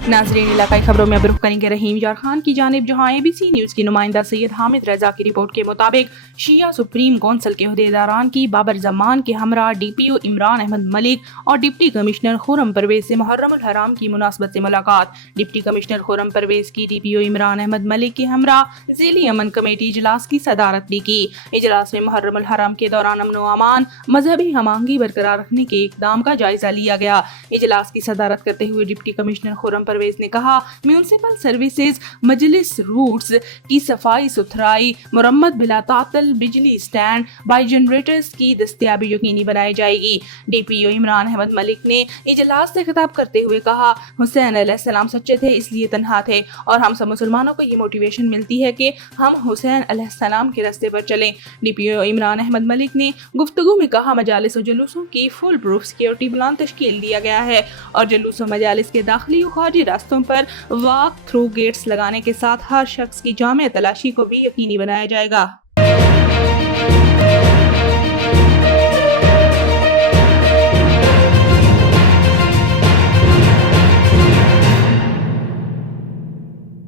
नाज़रीन, इलाकाई खबरों में अब रुख करेंगे रहीम यार खान की जानिब, जहां ABC न्यूज़ की नुमाइंदा सैयद हामिद रजा की रिपोर्ट के मुताबिक शिया सुप्रीम कौंसिल के अहदेदारान की बाबर जमान के हमरा DPO इमरान अहमद मलिक और डिप्टी कमिश्नर खुर्रम परवेज से मुहर्रम उल हराम की मुनासबत से मुलाकात। डिप्टी कमिश्नर खुर्रम परवेज की DPO इमरान अहमद मलिक के हमरा ज़ेली अमन कमेटी इजलास की सदारत भी की। इजलास में मुहर्रम उल हराम के दौरान अमन व अमान, मजहबी हमांगी बरकरार रखने के इक़दाम का जायजा लिया गया। इजलास की सदारत करते हुए डिप्टी कमिश्नर खुर्रम परवेज ने कहा, म्यूनिसिपल सर्विसेज मजलिस रूट्स की सफाई सुथराई, मुरम्मत बिला तातल, बिजली स्टैंड, बाई जनरेटर्स की दस्तयाबी यकीनी बनाई जाएगी। DPO इमरान अहमद मलिक ने इजलास से खिताब करते हुए कहा, हुसैन अलैहिस्सलाम सच्चे थे इसलिए तन्हा थे, और हम सब मुसलमानों को ये मोटिवेशन मिलती है कि हम हुसैन अलैहिस्सलाम के रास्ते पर चलें। DPO इमरान अहमद मलिक ने गुफ्तगू में कहा, मजालिस और जुलूसों की फुल प्रूफ सिक्योरिटी प्लान तश्कील दिया गया है और जुलूस और मजालिस के दाखिली और खारजी रास्तों पर वॉक थ्रू गेट्स लगाने के साथ हर शख्स की जामे तलाशी को भी यकीनी बनाया जाएगा।